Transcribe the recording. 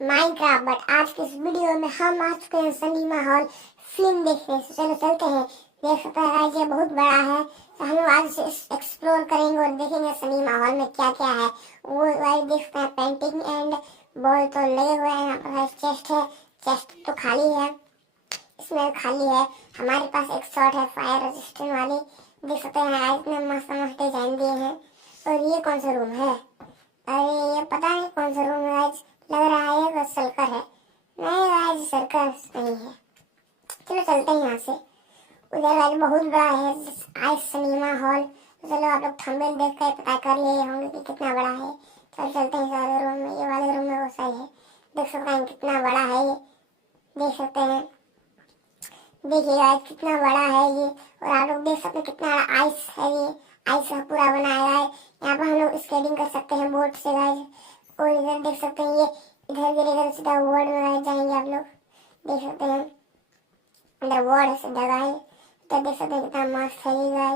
Minecraft. But आज के इस वीडियो में हम आ चुके हैं सिनेमा हॉल फिल्म देखने। तो चलो चलते हैं। देख सकते हैं गाइस, ये बहुत बड़ा है। तो हम लोग आज इसे एक्सप्लोर करेंगे और देखेंगे सिनेमा हॉल में क्या क्या है। वो गाइस देख सकते हैं, पेंटिंग एंड बॉल तो लगे हुए हैं। यहाँ पर चेस्ट है, चेस्ट तो खाली है, इसमें खाली है। हमारे पास एक शॉट है फायर रेजिस्टेंट वाली, देख सकते हैं गाइस, में मस्त मस्त डिजाइन दिए हैं। और ये कौन सा रूम है? अरे ये पता नहीं कौन सा रूम है गाइस, लग रहा है ये सर्कल है। नहीं गाइस, सर्कस नहीं है। चलो चलते हैं यहाँ से। उधर गाइस बहुत बड़ा है आइस सिनेमा हॉल। तो चलो आप लोग थंबनेल देख कर पता कर लिए होंगे कि कितना बड़ा है। चलो चलते हैं इस वाले रूम में। ये वाले रूम में वो सही है, देख सकते हैं कितना बड़ा है ये, देख सकते हैं। देखिए गाइस कितना बड़ा है ये। और आप लोग देख सकते हैं कितना बड़ा आइस है ये, आइस का पूरा बनाया है। यहाँ पर हम लोग स्केटिंग कर सकते हैं बोट से गाइस। और इधर देख सकते हैं, ये इधर गिरेगा तो सीधा वर्ल्ड में गाइस जाएंगे आप लोग, देख सकते हैं। अंदर वर्ल्ड है सीधा गाइस। तो देख सकते हैं कितना मस्त है ये गाइस।